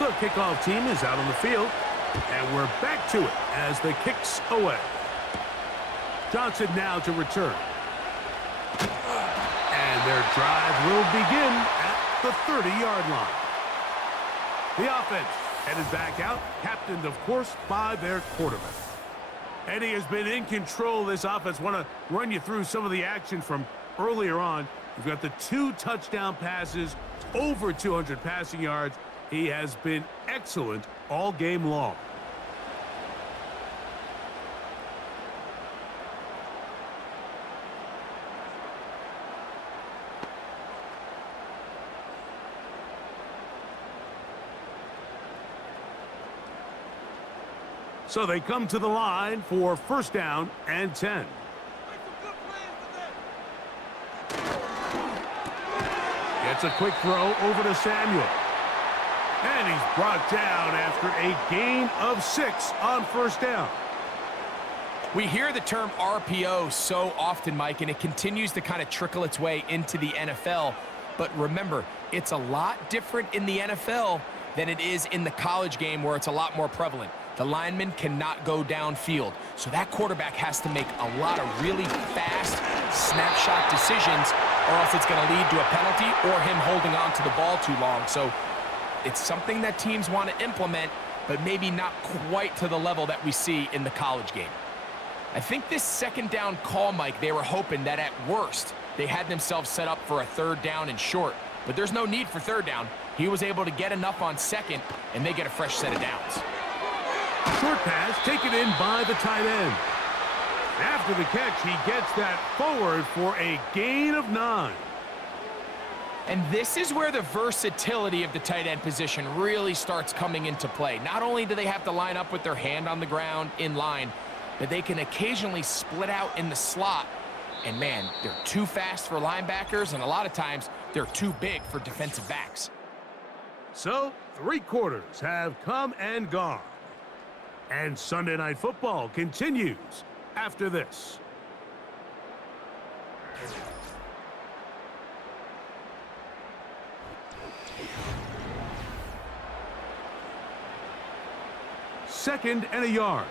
The kickoff team is out on the field, and we're back to it as the kick's away. Johnson now to return. And their drive will begin at the 30-yard line. The offense headed back out, captained, of course, by their quarterback. And he has been in control of this offense. Want to run you through some of the action from earlier on. You've got the 2 touchdown passes, over 200 passing yards. He has been excellent all game long. So they come to the line for first down and 10. Gets a quick throw over to Samuel. And he's brought down after a gain of 6 on first down. We hear the term RPO so often, Mike, and it continues to kind of trickle its way into the NFL. But remember, it's a lot different in the NFL than it is in the college game where it's a lot more prevalent. The lineman cannot go downfield, so that quarterback has to make a lot of really fast snapshot decisions, or else it's going to lead to a penalty or him holding on to the ball too long. So it's something that teams want to implement, but maybe not quite to the level that we see in the college game. I think this second down call, Mike, they were hoping that at worst they had themselves set up for a third down and short, but there's no need for third down. He was able to get enough on second, and they get a fresh set of downs. Short pass taken in by the tight end. After the catch, he gets that forward for a gain of 9. And this is where the versatility of the tight end position really starts coming into play. Not only do they have to line up with their hand on the ground in line, but they can occasionally split out in the slot. And man, they're too fast for linebackers, and a lot of times they're too big for defensive backs. So 3 quarters have come and gone. And Sunday Night Football continues after this. Second and a yard.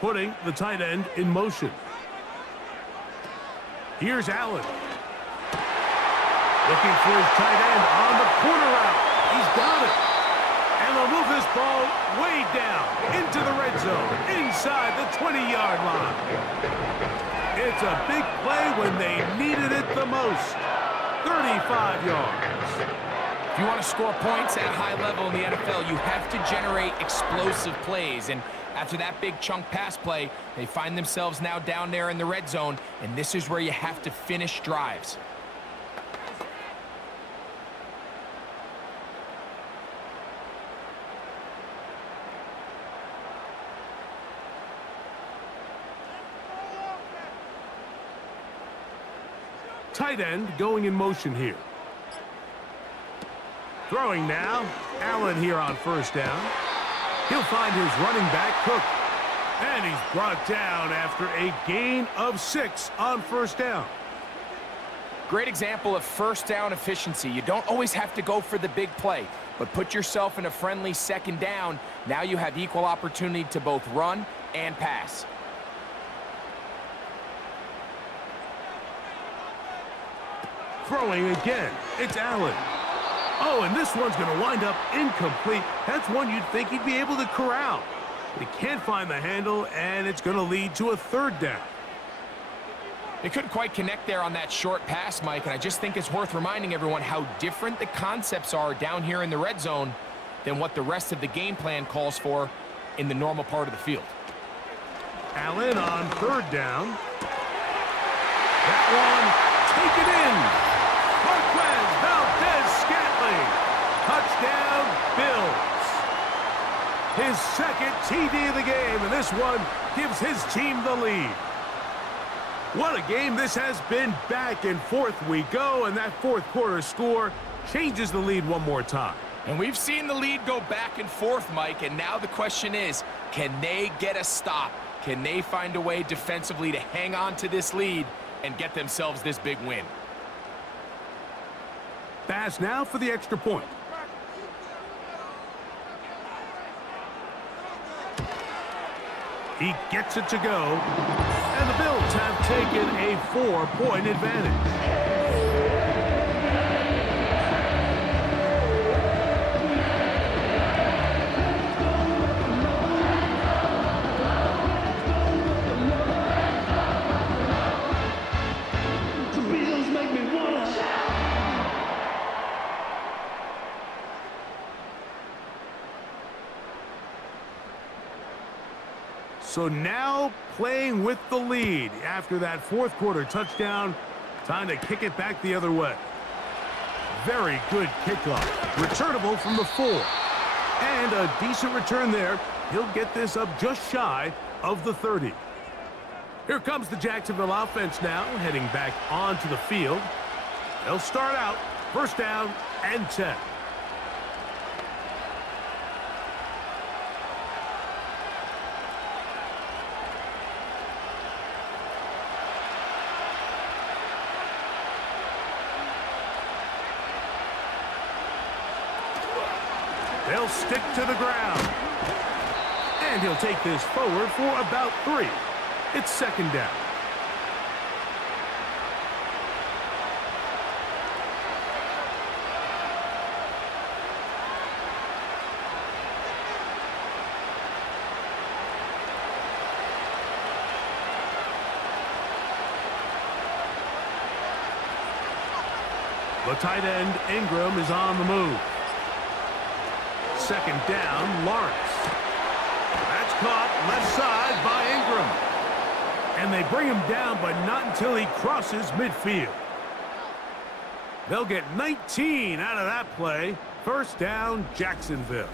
Putting the tight end in motion. Here's Allen. Looking for his tight end on the corner route. He's got it. And they'll move this ball way down into the red zone, inside the 20-yard line. It's a big play when they needed it the most. 35 yards. If you want to score points at a high level in the NFL, you have to generate explosive plays. And after that big chunk pass play, they find themselves now down there in the red zone, and this is where you have to finish drives. Tight end going in motion here. Throwing now. Allen here on first down. He'll find his running back, Cook. And he's brought down after a gain of 6 on first down. Great example of first down efficiency. You don't always have to go for the big play, but put yourself in a friendly second down. Now you have equal opportunity to both run and pass. Throwing again. It's Allen. Oh, and this one's going to wind up incomplete. That's one you'd think he'd be able to corral. He can't find the handle, and it's going to lead to a third down. They couldn't quite connect there on that short pass, Mike, and I just think it's worth reminding everyone how different the concepts are down here in the red zone than what the rest of the game plan calls for in the normal part of the field. Allen on third down. That one taken in. Marquez Valdez-Scantling. Touchdown, Bills. His second TD of the game, and this one gives his team the lead. What a game this has been. Back and forth we go, and that fourth quarter score changes the lead one more time. And we've seen the lead go back and forth, Mike, and now the question is, can they get a stop? Can they find a way defensively to hang on to this lead and get themselves this big win? Pass now for the extra point. He gets it to go, and the Bills have taken a 4-point advantage. So now playing with the lead after that fourth quarter touchdown. Time to kick it back the other way. Very good kickoff. Returnable from the 4. And a decent return there. He'll get this up just shy of the 30. Here comes the Jacksonville offense now, heading back onto the field. They'll start out first down and 10. They'll stick to the ground. And he'll take this forward for about 3. It's second down. The tight end, Ingram, is on the move. Second down, Lawrence. That's caught left side by Ingram. And they bring him down, but not until he crosses midfield. They'll get 19 out of that play. First down, Jacksonville.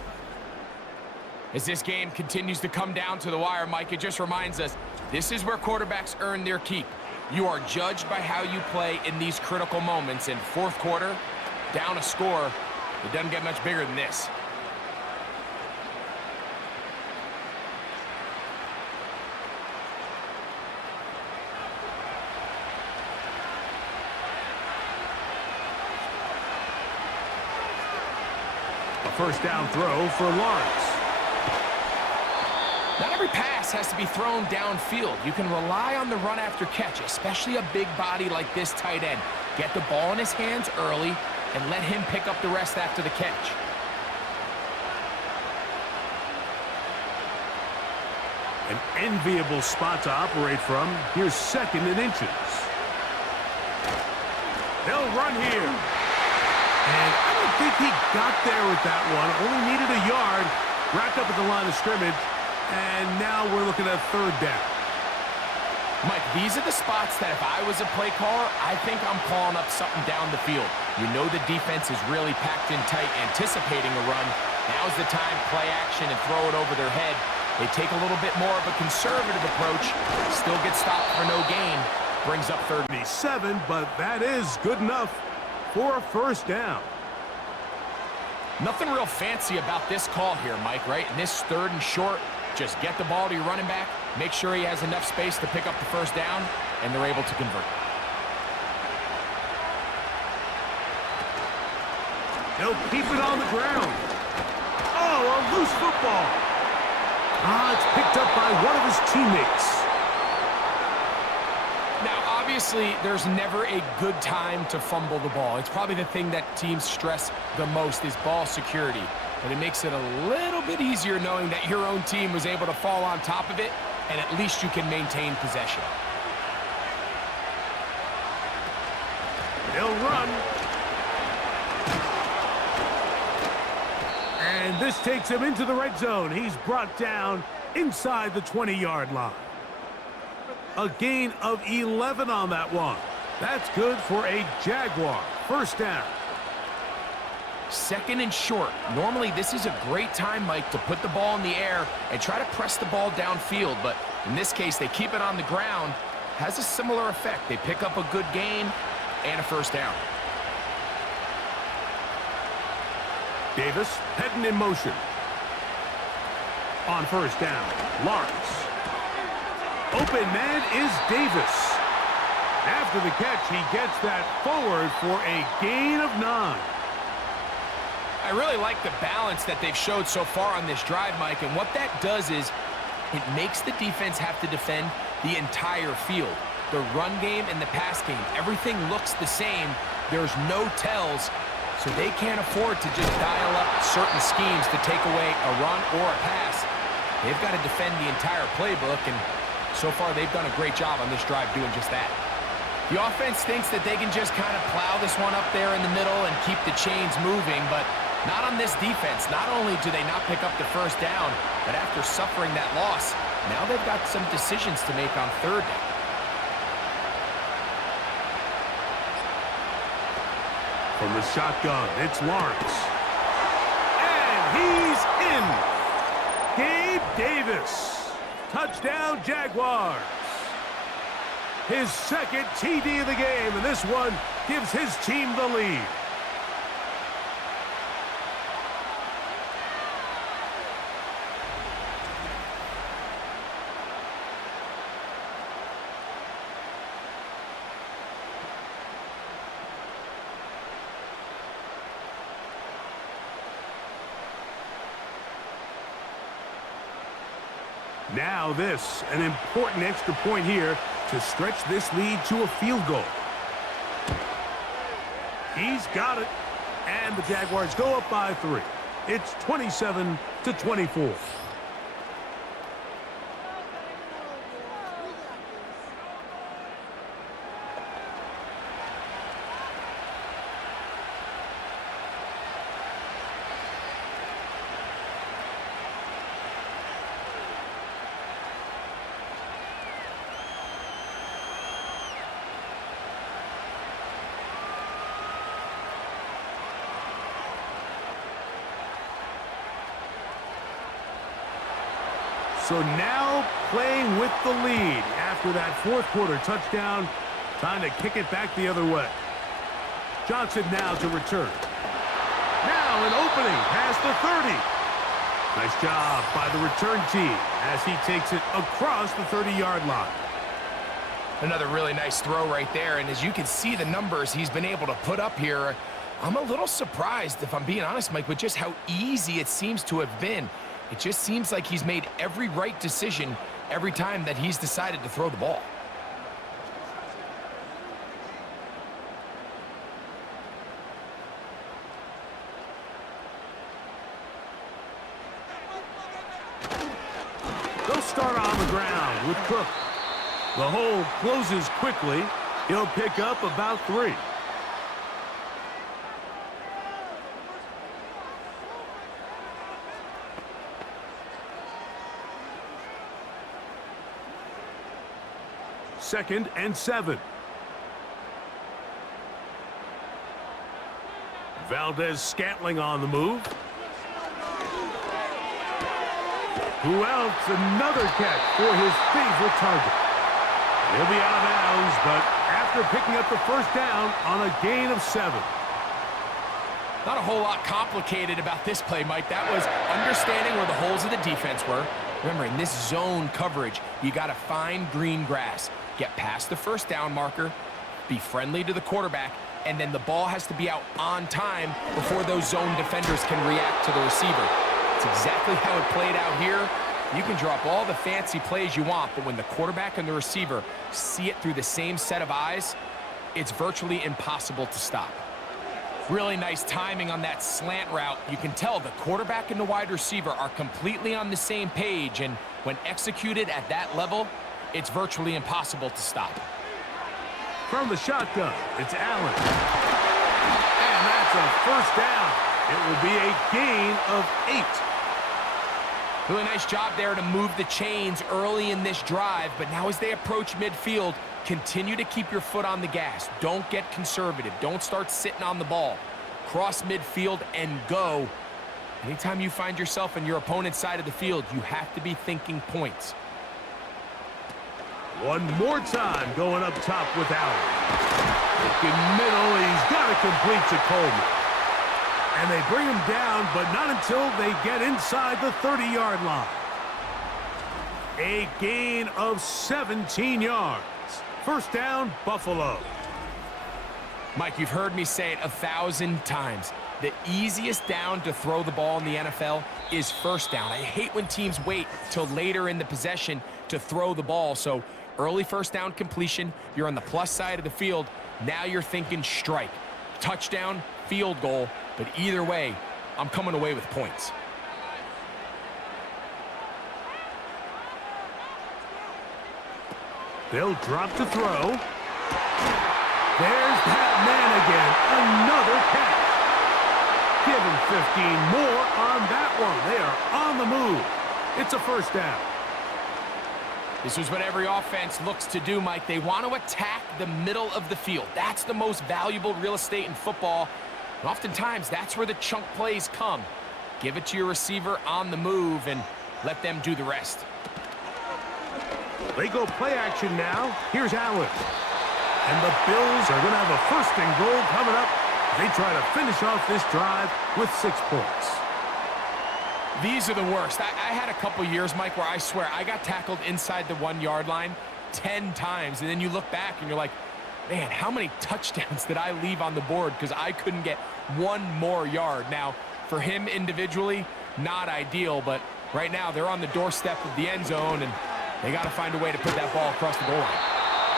As this game continues to come down to the wire, Mike, it just reminds us, this is where quarterbacks earn their keep. You are judged by how you play in these critical moments. In fourth quarter, down a score, it doesn't get much bigger than this. A first down throw for Lawrence. Not every pass has to be thrown downfield. You can rely on the run after catch, especially a big body like this tight end. Get the ball in his hands early and let him pick up the rest after the catch. An enviable spot to operate from. Here's second and inches. They'll run here. And I don't think he got there with that one. Only needed a yard. Wrapped up at the line of scrimmage. And now we're looking at third down. Mike, these are the spots that if I was a play caller, I think I'm calling up something down the field. You know the defense is really packed in tight, anticipating a run. Now's the time, play action and throw it over their head. They take a little bit more of a conservative approach. Still get stopped for no gain. Brings up third. 7, but that is good enough for a first down. Nothing real fancy about this call here, Mike, right? In this third and short, just get the ball to your running back, make sure he has enough space to pick up the first down, and they're able to convert. They'll keep it on the ground. Oh, a loose football. It's picked up by one of his teammates. Now, obviously, there's never a good time to fumble the ball. It's probably the thing that teams stress the most is ball security. But it makes it a little bit easier knowing that your own team was able to fall on top of it, and at least you can maintain possession. They'll run. And this takes him into the red zone. He's brought down inside the 20-yard line. A gain of 11 on that one. That's good for a Jaguar. First down. Second and short. Normally, this is a great time, Mike, to put the ball in the air and try to press the ball downfield. But in this case, they keep it on the ground. Has a similar effect. They pick up a good gain and a first down. Davis heading in motion. On first down, Lawrence. Open man is Davis. After the catch, he gets that forward for a gain of 9. I really like the balance that they've showed so far on this drive, Mike, and what that does is it makes the defense have to defend the entire field. The run game and the pass game, everything looks the same. There's no tells, so they can't afford to just dial up certain schemes to take away a run or a pass. They've got to defend the entire playbook, and so far they've done a great job on this drive doing just that. The offense thinks that they can just kind of plow this one up there in the middle and keep the chains moving, but not on this defense. Not only do they not pick up the first down, but after suffering that loss, now they've got some decisions to make on third down. From the shotgun, it's Lawrence. And he's in. Gabe Davis. Touchdown, Jaguars. His second TD of the game, and this one gives his team the lead. Now this, an important extra point here to stretch this lead to a field goal. He's got it, and the Jaguars go up by 3. It's 27-24. So now playing with the lead after that fourth quarter touchdown. Time to kick it back the other way. Johnson now to return. Now an opening past the 30. Nice job by the return team as he takes it across the 30-yard line. Another really nice throw right there, and as you can see the numbers he's been able to put up here, I'm a little surprised, if I'm being honest, Mike, with just how easy it seems to have been. It just seems like he's made every right decision every time that he's decided to throw the ball. They'll start on the ground with Cook. The hole closes quickly. He'll pick up about 3. Second and 7. Valdez-Scantling on the move. Who else? Another catch for his favorite target. He'll be out of bounds, but after picking up the first down on a gain of 7. Not a whole lot complicated about this play, Mike. That was understanding where the holes of the defense were. Remember, in this zone coverage, you got to find green grass. Get past the first down marker, be friendly to the quarterback, and then the ball has to be out on time before those zone defenders can react to the receiver. It's exactly how it played out here. You can drop all the fancy plays you want, but when the quarterback and the receiver see it through the same set of eyes, it's virtually impossible to stop. Really nice timing on that slant route. You can tell the quarterback and the wide receiver are completely on the same page, and when executed at that level, it's virtually impossible to stop. From the shotgun, it's Allen. And that's a first down. It will be a gain of 8. Really nice job there to move the chains early in this drive, but now as they approach midfield, continue to keep your foot on the gas. Don't get conservative. Don't start sitting on the ball. Cross midfield and go. Anytime you find yourself on your opponent's side of the field, you have to be thinking points. One more time going up top with Allen. In middle, he's got to complete to Coleman. And they bring him down, but not until they get inside the 30-yard line. A gain of 17 yards. First down, Buffalo. Mike, you've heard me say it 1,000 times. The easiest down to throw the ball in the NFL is first down. I hate when teams wait till later in the possession to throw the ball. So early first down completion, you're on the plus side of the field. Now you're thinking strike, touchdown, field goal. But either way, I'm coming away with points. They'll drop to throw. There's that man again. Another catch. Give him 15 more on that one. They are on the move. It's a first down. This is what every offense looks to do, Mike. They want to attack the middle of the field. That's the most valuable real estate in football. And oftentimes, that's where the chunk plays come. Give it to your receiver on the move and let them do the rest. They go play action now. Here's Allen. And the Bills are going to have a first and goal coming up. They try to finish off this drive with 6 points. These are the worst. I had a couple years, Mike, where I swear I got tackled inside the 1-yard line 10 times. And then you look back and you're like, man, how many touchdowns did I leave on the board because I couldn't get 1 more yard? Now, for him individually, not ideal, but right now they're on the doorstep of the end zone, and they got to find a way to put that ball across the goal line.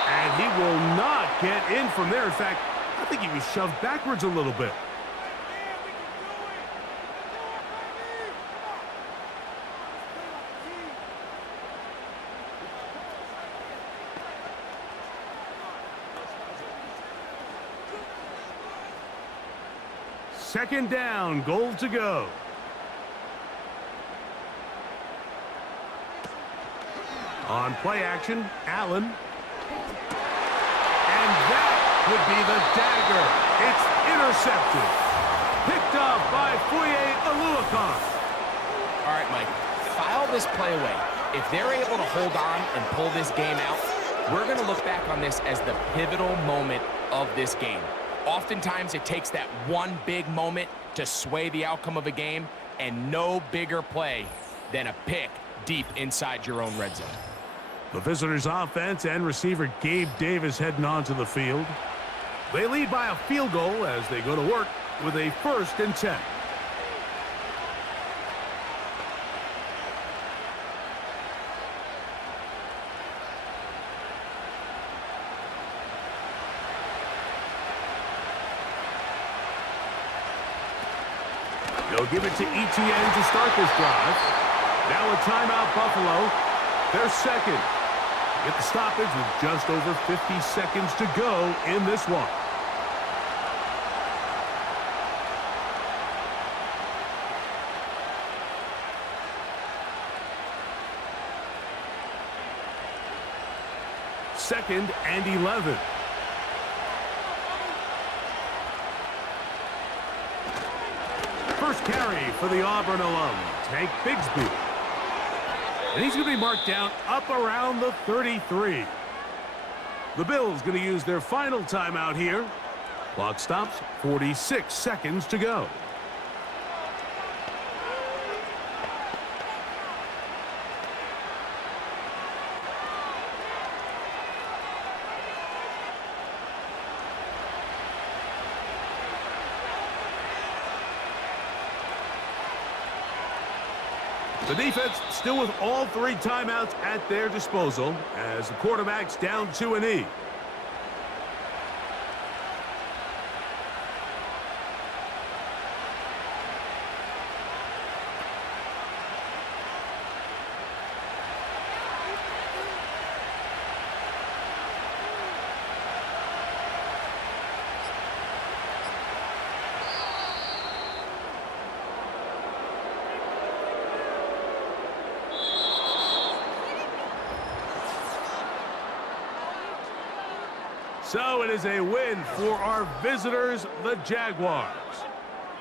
And he will not get in from there. In fact, I think he was shoved backwards a little bit. Second down, goal to go. On play action, Allen. And that would be the dagger. It's intercepted. Picked off by Foye Oluokun. All right, Mike, file this play away. If they're able to hold on and pull this game out, we're going to look back on this as the pivotal moment of this game. Oftentimes, it takes that one big moment to sway the outcome of a game, and no bigger play than a pick deep inside your own red zone. The visitors' offense and receiver Gabe Davis heading onto the field. They lead by a field goal as they go to work with a 1st and 10. They'll give it to Etienne to start this drive. Now a timeout, Buffalo. They're second. Get the stoppage with just over 50 seconds to go in this one. Second and 11. First carry for the Auburn alum, Tank Bigsby. And he's going to be marked down up around the 33. The Bills going to use their final timeout here. Clock stops, 46 seconds to go. The defense still with all 3 timeouts at their disposal as the quarterback's down to a knee. So it is a win for our visitors, the Jaguars.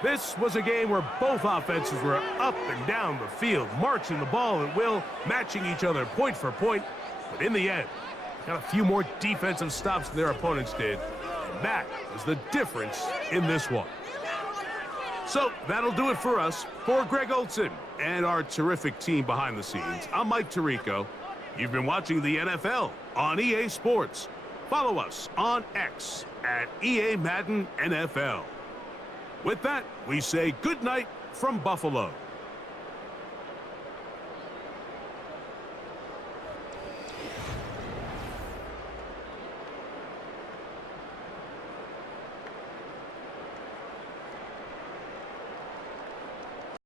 This was a game where both offenses were up and down the field, marching the ball at will, matching each other point for point. But in the end, got a few more defensive stops than their opponents did. And that was the difference in this one. So that'll do it for us. For Greg Olson and our terrific team behind the scenes, I'm Mike Tirico. You've been watching the NFL on EA Sports. follow us on X at EA Madden NFL. With that, we say good night from Buffalo.